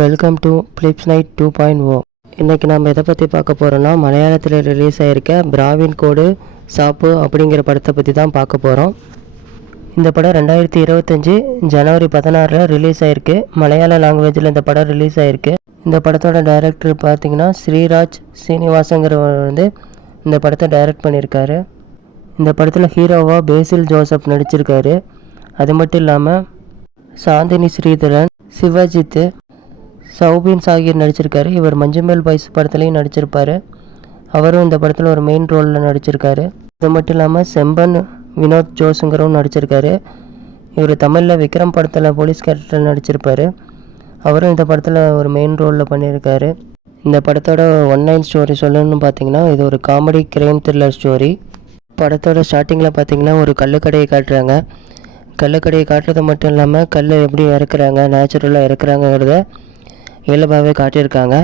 Welcome to Philips night 2.0. இன்றைக்கி நம்ம எதை பற்றி பார்க்க போகிறோன்னா, மலையாளத்தில் ரிலீஸ் ஆகிருக்க பிராவின் கோடு சாப்பு அப்படிங்கிற படத்தை பற்றி தான் பார்க்க போகிறோம். இந்த படம் 2025 ஜனவரி 16 ரிலீஸ் ஆகிருக்கு. மலையாள லாங்குவேஜில் இந்த படம் ரிலீஸ் ஆகிருக்கு. இந்த படத்தோட டைரக்டர் பார்த்திங்கன்னா ஸ்ரீராஜ் சீனிவாசங்கிறவர் இந்த படத்தை டைரக்ட் பண்ணியிருக்காரு. இந்த படத்தில் ஹீரோவாக பேசில் ஜோசப் நடிச்சிருக்காரு. அது மட்டும் இல்லாமல் சாந்தினி ஸ்ரீதரன், சிவஜித், சௌபின் சாகிர் நடிச்சிருக்காரு. இவர் மஞ்சுமேல் பாய்ஸ் படத்துலையும் நடிச்சிருப்பார். அவரும் இந்த படத்தில் ஒரு மெயின் ரோலில் நடிச்சிருக்காரு. அது மட்டும் இல்லாமல் செம்பன் வினோத் ஜோஸுங்கிறவும் நடிச்சிருக்காரு. இவர் தமிழில் விக்ரம் படத்தில் போலீஸ் கேரக்டரில் நடிச்சிருப்பார். அவரும் இந்த படத்தில் ஒரு மெயின் ரோலில் பண்ணியிருக்காரு. இந்த படத்தோட ஒன்லைன் ஸ்டோரி சொல்லணும்னு பார்த்தீங்கன்னா, இது ஒரு காமெடி கிரைம் த்ரில்லர் ஸ்டோரி. படத்தோட ஸ்டார்டிங்கில் பார்த்தீங்கன்னா ஒரு கல்லுக்கடையை காட்டுறாங்க. கல்லுக்கடையை காட்டுறது மட்டும் இல்லாமல் கல் எப்படி இறக்குறாங்க, நேச்சுரலாக இறக்குறாங்கிறத இயல்பாகவே காட்டியிருக்காங்க.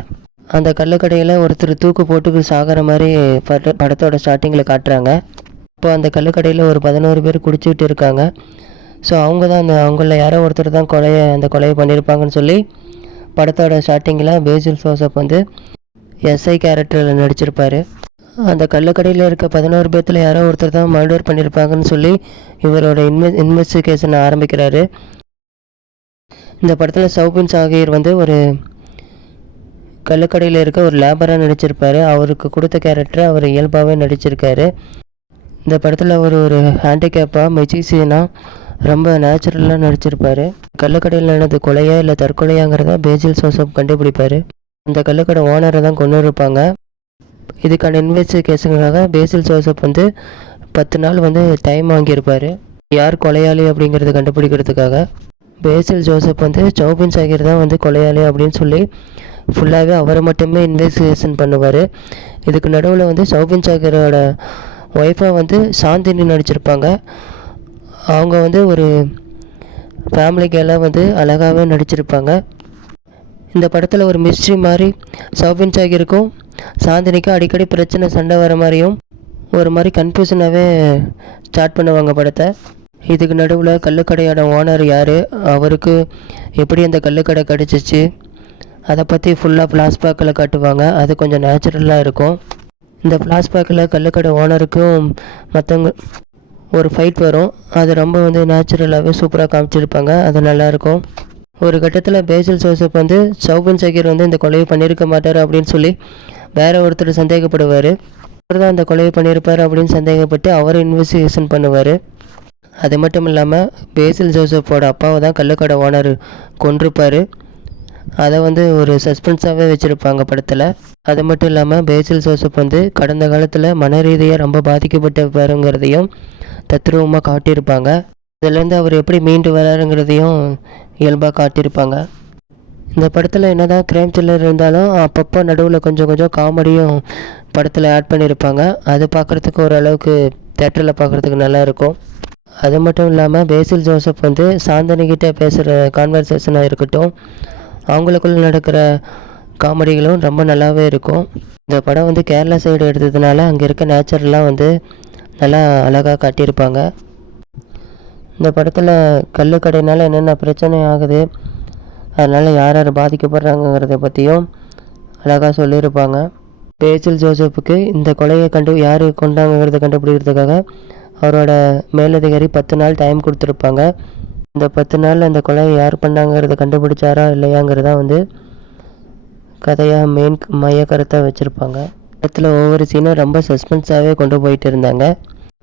அந்த கல்லுக்கடையில் ஒருத்தர் தூக்கு போட்டு சாகிற மாதிரி படத்தோட ஸ்டார்டிங்கில் காட்டுறாங்க. இப்போ அந்த கல்லுக்கடையில் ஒரு 11 பேர் குடிச்சிக்கிட்டு இருக்காங்க. ஸோ அவங்க தான் அவங்களில் யாரோ ஒருத்தர் தான் அந்த கொலையை பண்ணியிருப்பாங்கன்னு சொல்லி படத்தோட ஸ்டார்டிங்கில் பேசில் ஜோசப் எஸ்ஐ கேரக்டரில் நடிச்சிருப்பார். அந்த கல்லுக்கடையில் இருக்க 11 பேர்த்தில் யாரோ ஒருத்தர் தான் மர்டர் பண்ணியிருப்பாங்கன்னு சொல்லி இவரோட இன்வெஸ்டிகேஷனை ஆரம்பிக்கிறாரு. இந்த படத்தில் சௌபின் சாகிர் ஒரு கல்லுக்கடையில் இருக்க ஒரு லேபராக நடிச்சிருப்பார். அவருக்கு கொடுத்த கேரக்டரை அவர் இயல்பாகவே நடிச்சிருக்காரு. இந்த படத்தில் ஒரு ஹேண்டிகேப்பாக மெஜிசியனாக ரொம்ப நேச்சுரலாக நடிச்சிருப்பார். கல்லுக்கடையில் நடந்த கொலையா இல்லை தற்கொலையாங்கிறத பேசில் ஜோசப் கண்டுபிடிப்பார். அந்த கல்லுக்கடை ஓனரை தான் கொண்டு இருப்பாங்க. இதுக்கான இன்வெஸ்டிகேஷனுக்காக பேசில் ஜோசப் 10 நாள் டைம் வாங்கியிருப்பார், யார் கொலையாளி அப்படிங்கிறத கண்டுபிடிக்கிறதுக்காக. பேசில் ஜோசப் சௌபின் சாகிர் தான் கொலையாளி அப்படின்னு சொல்லி ஃபுல்லாகவே அவரை மட்டுமே இன்வெஸ்டிகேஷன் பண்ணுவார். இதுக்கு நடுவில் சௌபின் சாகிரோட ஒய்ஃபாக சாந்தினி நடிச்சிருப்பாங்க. அவங்க ஒரு ஃபேமிலிக்கெல்லாம் அழகாகவே நடிச்சிருப்பாங்க. இந்த படத்தில் ஒரு மிஸ்ட்ரி மாதிரி சௌபின் சாகிருக்கும் சாந்தினிக்கும் அடிக்கடி பிரச்சனை சண்டை வர மாதிரியும் ஒரு மாதிரி கன்ஃபியூஷனாகவே ஸ்டார்ட் பண்ணுவாங்க படத்தை. இதுக்கு நடுவில் கல்லுக்கடையோட ஓனர் யார், அவருக்கு எப்படி அந்த கல்லுக்கடை கிடச்சிச்சு, அதை பற்றி ஃபுல்லாக ஃப்ளாஷ்பேக்கில் காட்டுவாங்க. அது கொஞ்சம் நேச்சுரலாக இருக்கும். இந்த ஃப்ளாஷ்பேக்கில் கல்லுக்கடை ஓனருக்கும் மற்றவங்க ஒரு ஃபைட் வரும். அது ரொம்ப நேச்சுரலாகவே சூப்பராக காமிச்சிருப்பாங்க. அது நல்லாயிருக்கும். ஒரு கட்டத்தில் பேசில் ஜோசப் சௌபின் சாகிர் இந்த கொலையை பண்ணியிருக்க மாட்டார் அப்படின்னு சொல்லி வேற ஒருத்தர் சந்தேகப்படுவார். அவர் தான் அந்த கொலையை பண்ணியிருப்பார் அப்படின்னு சந்தேகப்பட்டு அவர் இன்வெஸ்டிகேஷன் பண்ணுவார். அது மட்டும் இல்லாமல் பேசில் ஜோசப்போட அப்பாவை தான் கல்லுக்கடை ஓனர் கொன்றிருப்பார். அதை ஒரு சஸ்பென்ஸாகவே வச்சுருப்பாங்க படத்தில். அது மட்டும் இல்லாமல் பேசில் ஜோசப் கடந்த காலத்தில் மன ரீதியாக ரொம்ப பாதிக்கப்பட்டவருங்கிறதையும் தத்ரூபமாக காட்டியிருப்பாங்க. இதுலேருந்து அவர் எப்படி மீண்டு வராருங்கிறதையும் இயல்பாக காட்டியிருப்பாங்க. இந்த படத்தில் என்ன தான் கிரைம் த்ரில்லர் இருந்தாலும் அப்பப்போ நடுவில் கொஞ்சம் காமெடியும் படத்தில் ஆட் பண்ணியிருப்பாங்க. அது பார்க்குறதுக்கு ஓரளவுக்கு தேட்டரில் பார்க்குறதுக்கு நல்லாயிருக்கும். அது மட்டும் இல்லாமல் பேசில் ஜோசப் சாந்தினிக்கிட்ட பேசுகிற கான்வர்சேஷனாக இருக்கட்டும், அவங்களுக்குள்ள நடக்கிற காமெடிகளும் ரொம்ப நல்லாவே இருக்கும். இந்த படம் கேரளா சைடு எடுத்ததுனால அங்கே இருக்க நேச்சர்லாம் நல்லா அழகாக காட்டியிருப்பாங்க. இந்த படத்தில் கல்லுக்கடையினால் என்னென்ன பிரச்சனை ஆகுது, அதனால் யார் யார் பாதிக்கப்படுறாங்கிறத பற்றியும் அழகாக சொல்லியிருப்பாங்க. பேசில் ஜோசப்புக்கு இந்த கொலையை யார் கொண்டாங்கிறத கண்டுபிடிக்கிறதுக்காக அவரோட மேலதிகாரி 10 நாள் டைம் கொடுத்துருப்பாங்க. இந்த 10 நாள் அந்த கொலையை யார் பண்ணாங்கிறத கண்டுபிடிச்சாரா இல்லையாங்கிறதா கதையாக மைய கருத்தை வச்சுருப்பாங்க. இடத்துல ஒவ்வொரு சீனும் ரொம்ப சஸ்பென்ஸாகவே கொண்டு போயிட்டு இருந்தாங்க.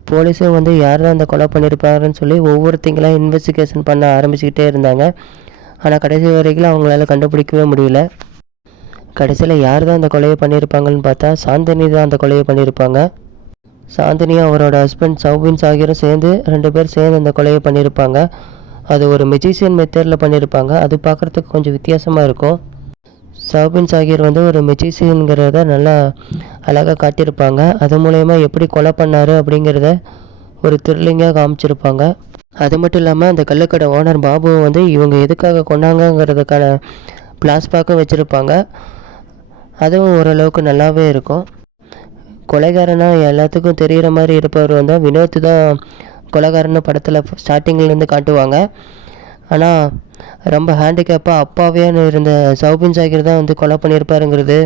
போலீஸும் யார் தான் அந்த கொலை பண்ணியிருப்பாருன்னு சொல்லி ஒவ்வொருத்தங்களாம் இன்வெஸ்டிகேஷன் பண்ண ஆரம்பிச்சுக்கிட்டே இருந்தாங்க. ஆனால் கடைசி வரைக்கும் அவங்களால கண்டுபிடிக்கவே முடியல. கடைசியில் யார் தான் அந்த கொலையை பண்ணியிருப்பாங்கன்னு பார்த்தா சாந்தினி தான் அந்த கொலையை பண்ணியிருப்பாங்க. சாந்தினியும் அவரோட ஹஸ்பண்ட் சௌபின் சாகிரும் சேர்ந்து 2 பேர் சேர்ந்து அந்த கொலையை பண்ணியிருப்பாங்க. அது ஒரு மெஜிஷியன் மெத்தடில் பண்ணியிருப்பாங்க. அது பார்க்குறதுக்கு கொஞ்சம் வித்தியாசமாக இருக்கும். சௌபின் சாகிர் ஒரு மெஜிஷியனுங்கிறத நல்லா அழகாக காட்டியிருப்பாங்க. அது மூலயமா எப்படி கொலை பண்ணார் அப்படிங்கிறத ஒரு த்ரில்லிங்காக காமிச்சிருப்பாங்க. அது மட்டும் இல்லாமல் அந்த கல்லுக்கடை ஓனர் பாபுவை இவங்க எதுக்காக கொண்டாங்கிறதுக்கான ஃப்ளாஷ்பேக்கும் வச்சுருப்பாங்க. அதுவும் ஓரளவுக்கு நல்லாவே இருக்கும். கொலைகாரனாக எல்லாத்துக்கும் தெரிகிற மாதிரி இருப்பவர் வினோத் தான் கொலைகாரன்னு படத்தில் ஸ்டார்டிங்லேருந்து காட்டுவாங்க. ஆனால் ரொம்ப ஹேண்டிகேப்பாக அப்பாவே இருந்த சௌபின் ஜாகிர் தான் வந்து கொலை பண்ணியிருப்பாருங்கிறது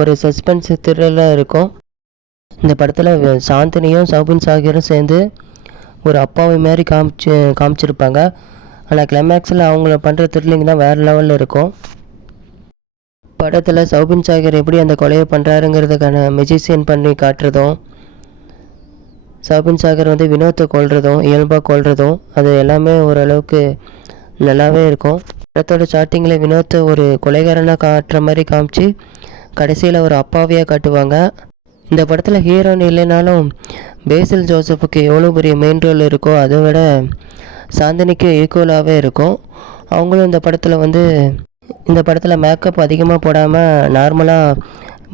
ஒரு சஸ்பென்ஸ் த்ரில்லராக இருக்கும். இந்த படத்தில் சாந்தினியும் சௌபின் ஜாகிரும் சேர்ந்து ஒரு அப்பாவை மாதிரி காமிச்சிருப்பாங்க. ஆனால் கிளைமேக்ஸில் அவங்கள பண்ணுற த்ரில்லிங் தான் வேறு லெவலில் இருக்கும். படத்தில் சௌபின் ஜாகிர் எப்படி அந்த கொலையை பண்ணுறாருங்கிறதுக்கான மெஜிசியன் பண்ணி காட்டுறதும், சௌபின் ஜாகிர் வந்து வினோத்தை கொல்றதும் இயல்பாக கொல்றதும் அது எல்லாமே ஓரளவுக்கு நல்லாவே இருக்கும். படத்தோட ஸ்டார்டிங்கில் வினோத்தை ஒரு கொலைகாரனாக காட்டுற மாதிரி காமிச்சு கடைசியில் ஒரு அப்பாவியாக காட்டுவாங்க. இந்த படத்தில் ஹீரோயின் இல்லைனாலும் பேசில் ஜோசப்புக்கு எவ்வளோ பெரிய மெயின் ரோல் இருக்கோ அதை விட சாந்தினிக்கு ஈக்குவலாகவே இருக்கும். அவங்களும் இந்த படத்தில் மேக்கப் அதிகமாக போடாமல் நார்மலாக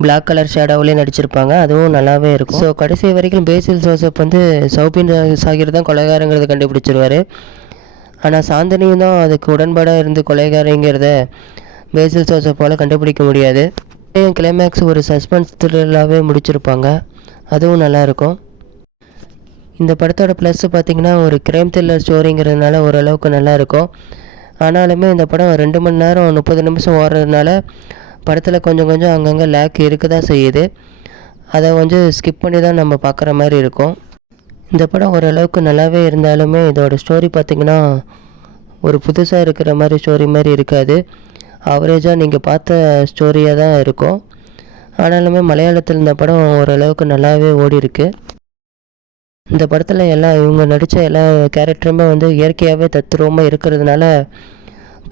பிளாக் கலர் ஷேடோவிலே நடிச்சிருப்பாங்க. அதுவும் நல்லாவே இருக்கும். ஸோ கடைசி வரைக்கும் பேசில் ஜோசப் வந்து சௌபின் ஜாகிர் தான் கொலைகாரங்கிறத கண்டுபிடிச்சிருவார். ஆனால் சாந்தினியும் தான் அதுக்கு உடன்பாடாக இருந்து கொலைகாரங்கிறத பேசில் ஜோசப்பால் கண்டுபிடிக்க முடியாது. கிளைமேக்ஸ் ஒரு சஸ்பென்ஸ் த்ரில்லராகவே முடிச்சிருப்பாங்க. அதுவும் நல்லாயிருக்கும். இந்த படத்தோட ப்ளஸ் பார்த்திங்கன்னா ஒரு கிரைம் த்ரில்லர் ஸ்டோரிங்கிறதுனால ஓரளவுக்கு நல்லாயிருக்கும். ஆனாலுமே இந்த படம் 2 மணி நேரம் 30 நிமிஷம் ஓடுறதுனால படத்தில் கொஞ்சம் அங்கங்கே லேக் இருக்க தான் செய்யுது. அதை ஸ்கிப் பண்ணி தான் நம்ம பார்க்குற மாதிரி இருக்கும். இந்த படம் ஓரளவுக்கு நல்லாவே இருந்தாலுமே இதோட ஸ்டோரி பார்த்திங்கன்னா ஒரு புதுசாக இருக்கிற மாதிரி ஸ்டோரி மாதிரி இருக்காது. ஆவரேஜாக நீங்கள் பார்த்த ஸ்டோரியாக தான் இருக்கும். ஆனாலுமே மலையாளத்தில் இந்த படம் ஓரளவுக்கு நல்லாவே ஓடி இருக்கு. இந்த படத்தில் இவங்க நடித்த எல்லா கேரக்டருமே இயற்கையாகவே தத்ரூபமாக இருக்கிறதுனால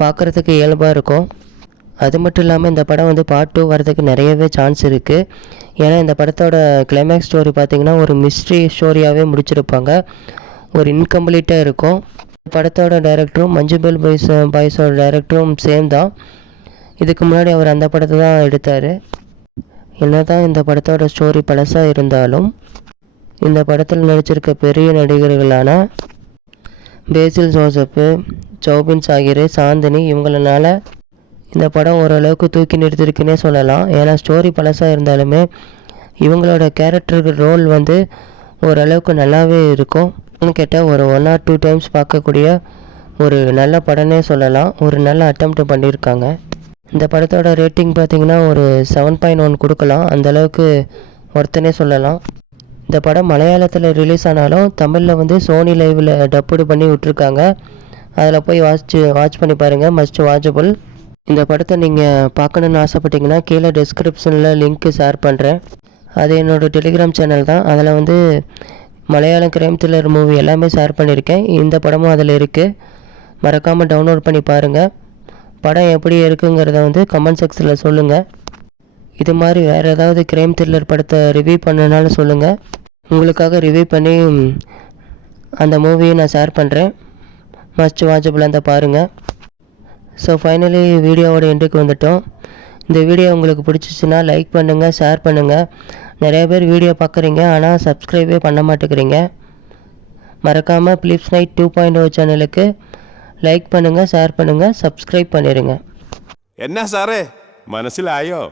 பார்க்குறதுக்கு இயல்பாக இருக்கும். அது மட்டும் இல்லாமல் இந்த படம் பார்ட் 2 வரதுக்கு நிறையவே சான்ஸ் இருக்குது. ஏன்னா இந்த படத்தோட கிளைமேக்ஸ் ஸ்டோரி பார்த்திங்கன்னா ஒரு மிஸ்ட்ரி ஸ்டோரியாகவே முடிச்சிருப்பாங்க. ஒரு இன்கம்ப்ளீட்டாக இருக்கும். படத்தோட டைரக்டரும் மஞ்சுபல் பாய்ஸோட டைரக்டரும் சேம் தான். இதுக்கு முன்னாடி அவர் அந்த படத்தை தான் எடுத்தார். என்ன தான் இந்த படத்தோட ஸ்டோரி பழசாக இருந்தாலும் இந்த படத்தில் நடிச்சிருக்க பெரிய நடிகர்களான பேசில் ஜோசப்பு, சௌபின் ஜாகிர், சாந்தினி இவங்களனால இந்த படம் ஓரளவுக்கு தூக்கி நிறுத்திருக்குன்னே சொல்லலாம். ஏன்னா ஸ்டோரி பழசாக இருந்தாலுமே இவங்களோட கேரக்டருக்கு ரோல் ஓரளவுக்கு நல்லாவே இருக்கும். கேட்டால் ஒரு 1 or 2 டைம்ஸ் பார்க்கக்கூடிய ஒரு நல்ல படம்னே சொல்லலாம். ஒரு நல்ல அட்டெம்ப்ட் பண்ணியிருக்காங்க. இந்த படத்தோட ரேட்டிங் பார்த்திங்கன்னா ஒரு 7.1 கொடுக்கலாம். அந்தளவுக்கு ஒருத்தனே சொல்லலாம். இந்த படம் மலையாளத்தில் ரிலீஸ் ஆனாலும் தமிழில் சோனி லைவில் டப்புடு பண்ணி விட்ருக்காங்க. அதில் போய் வாட்ச் பண்ணி பாருங்கள். Must watchable. இந்த படத்தை நீங்கள் பார்க்கணுன்னு ஆசைப்பட்டீங்கன்னா கீழே டிஸ்கிரிப்ஷனில் லிங்க்கு ஷேர் பண்ணுறேன். அது என்னோடய டெலிகிராம் சேனல் தான். அதில் மலையாளம் கிரைம் த்ரில்லர் மூவி எல்லாமே ஷேர் பண்ணியிருக்கேன். இந்த படமும் அதில் இருக்குது. மறக்காமல் டவுன்லோட் பண்ணி பாருங்கள். படம் எப்படி இருக்குங்கிறத கமெண்ட் செக்ஷனில் சொல்லுங்கள். இது மாதிரி வேறு ஏதாவது கிரைம் த்ரில்லர் படத்தை ரிவ்யூ பண்ணனாலும் சொல்லுங்கள். உங்களுக்காக ரிவ்யூ பண்ணி அந்த மூவியை நான் ஷேர் பண்ணுறேன். மஸ்ட் வாட்சபிளாக இருந்தால் பாருங்கள். ஸோ ஃபைனலி வீடியோவோட எண்டுக்கு வந்துட்டோம். இந்த வீடியோ உங்களுக்கு பிடிச்சிச்சின்னா லைக் பண்ணுங்கள், ஷேர் பண்ணுங்கள். நிறைய பேர் வீடியோ பார்க்குறீங்க ஆனால் சப்ஸ்கிரைபே பண்ண மாட்டேங்கிறீங்க. மறக்காமல் பிலிப்ஸ் நைட் 2.0 சேனலுக்கு லைக் பண்ணுங்கள், ஷேர் பண்ணுங்கள், சப்ஸ்கிரைப் பண்ணிடுங்க. என்ன சாரே மனசிலாயோ?